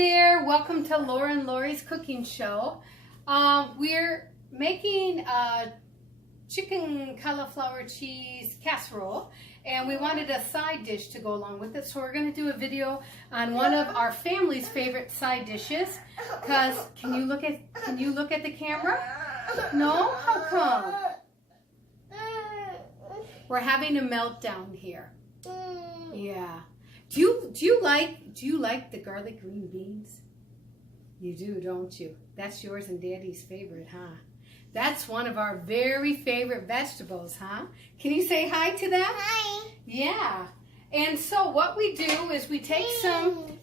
there, welcome to Laura and Laurie's cooking show. We're making a chicken cauliflower cheese casserole, and we wanted a side dish to go along with it, so we're going to do a video on one of our family's favorite side dishes. Because can you look at the camera? No? How come? We're having a meltdown here. Yeah. Do you like the garlic green beans? You do, don't you? That's yours and Daddy's favorite, huh? That's one of our very favorite vegetables, huh? Can you say hi to them? Hi. Yeah. And so what we do is we take some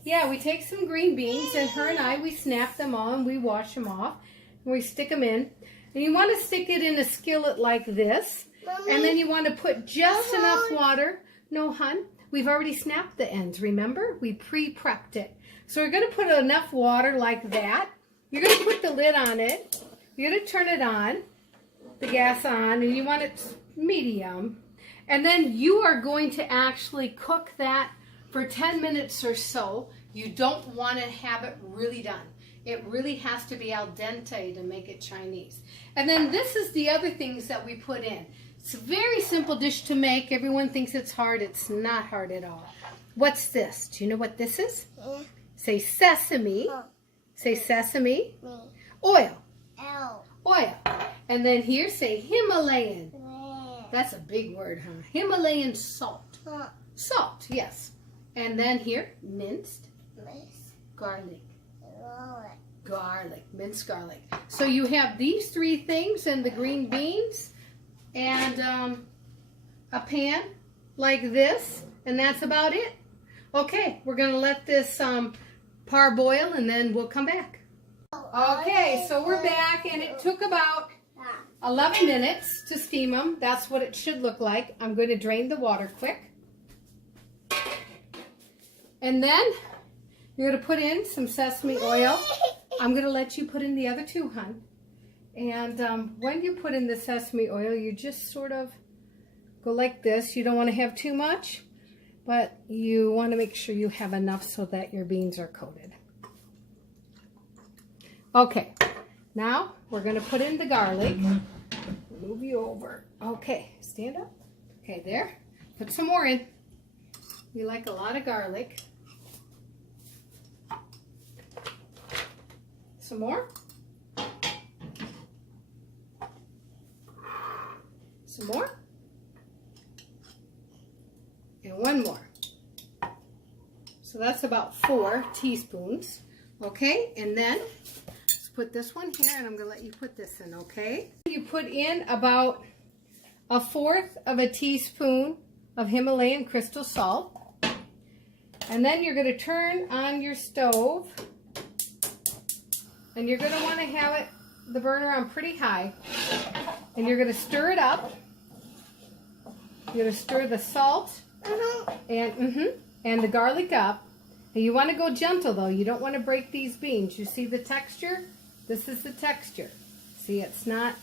green beans, and her and I, we snap them on, we wash them off, and we stick them in. And you want to stick it in a skillet like this. Mommy. And then you want to put just enough water. No, hun. We've already snapped the ends, remember? We pre-prepped it. So we're going to put enough water like that. You're going to put the lid on it. You're going to turn it on, the gas on, and you want it medium. And then you are going to actually cook that for 10 minutes or so. You don't want to have it really done. It really has to be al dente to make it Chinese. And then this is the other things that we put in. It's a very simple dish to make. Everyone thinks it's hard. It's not hard at all. What's this? Do you know what this is? Yeah. Say sesame. Oh. Say sesame. Me. Oil. Ow. Oil. And then here say Himalayan. Yeah. That's a big word, huh? Himalayan salt. Huh. Salt, yes. And then here, minced garlic. Garlic, minced garlic. So you have these three things and the green beans and a pan like this, and that's about it. Okay, we're going to let this parboil, and then we'll come back. Okay, so we're back, and it took about 11 minutes to steam them. That's what it should look like. I'm going to drain the water quick. And then you're going to put in some sesame oil. I'm going to let you put in the other two, hon. And when you put in the sesame oil, you just sort of go like this. You don't want to have too much, but you want to make sure you have enough so that your beans are coated. Okay, now we're going to put in the garlic. Move you over. Okay, stand up. Okay, there. Put some more in. We like a lot of garlic. Some more. Some more. And one more. So that's about 4 teaspoons. Okay, and then let's put this one here, and I'm going to let you put this in, okay? You put in about 1/4 of a teaspoon of Himalayan crystal salt. And then you're going to turn on your stove. And you're going to want to have the burner on pretty high. And you're going to stir it up. You're going to stir the salt and the garlic up. And you want to go gentle, though. You don't want to break these beans. You see the texture? This is the texture. See, it's not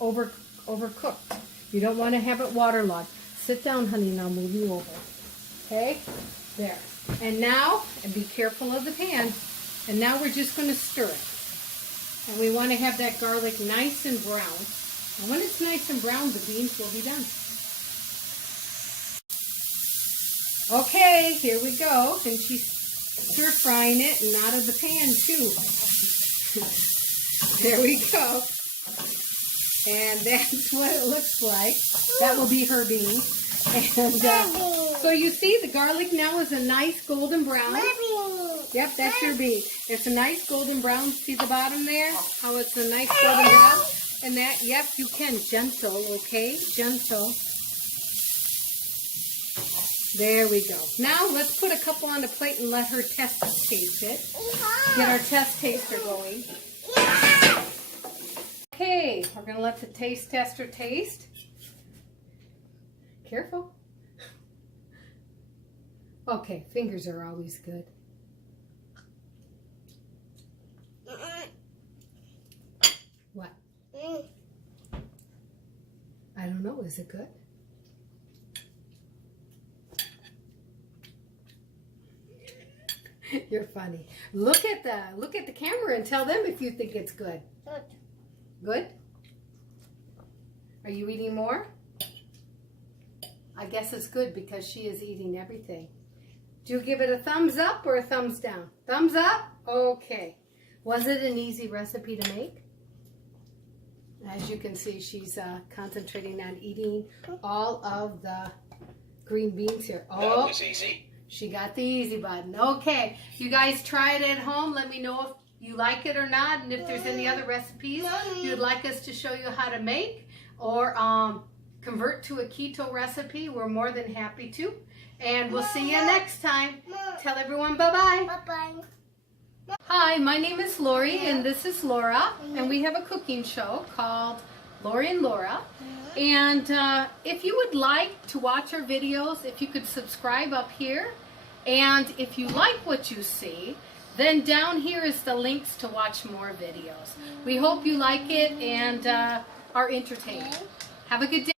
overcooked. You don't want to have it waterlogged. Sit down, honey, and I'll move you over. Okay? There. And now, and be careful of the pan. And now we're just going to stir it. And we want to have that garlic nice and brown. And when it's nice and brown, the beans will be done. Okay, here we go. And she's stir frying it and out of the pan too. There we go. And that's what it looks like. That will be her bean. And so you see the garlic now is a nice golden brown. Yep, that's your bean. It's a nice golden brown. See the bottom there? How it's a nice golden brown? And that, yep, you can. Gentle, okay? Gentle. There we go. Now let's put a couple on the plate and let her taste it. Get our test taster going. Okay, we're going to let the taste tester taste. Careful. Okay, fingers are always good. What? I don't know. Is it good? You're funny. Look at the camera and tell them if you think it's good. Good. Good? Are you eating more? I guess it's good because she is eating everything. Do you give it a thumbs up or a thumbs down? Thumbs up? Okay. Was it an easy recipe to make? As you can see, she's concentrating on eating all of the green beans here. Oh, that was easy. She got the easy button. Okay. You guys try it at home. Let me know if you like it or not, and if there's any other recipes you'd like us to show you how to make or convert to a keto recipe. We're more than happy to. And we'll see you next time. Tell everyone bye-bye. Bye-bye. Hi, my name is Laurie and this is Laura, and we have a cooking show called Laurie and Laura. And if you would like to watch our videos, if you could subscribe up here, and if you like what you see, then down here is the links to watch more videos. We hope you like it and are entertained. Have a good day.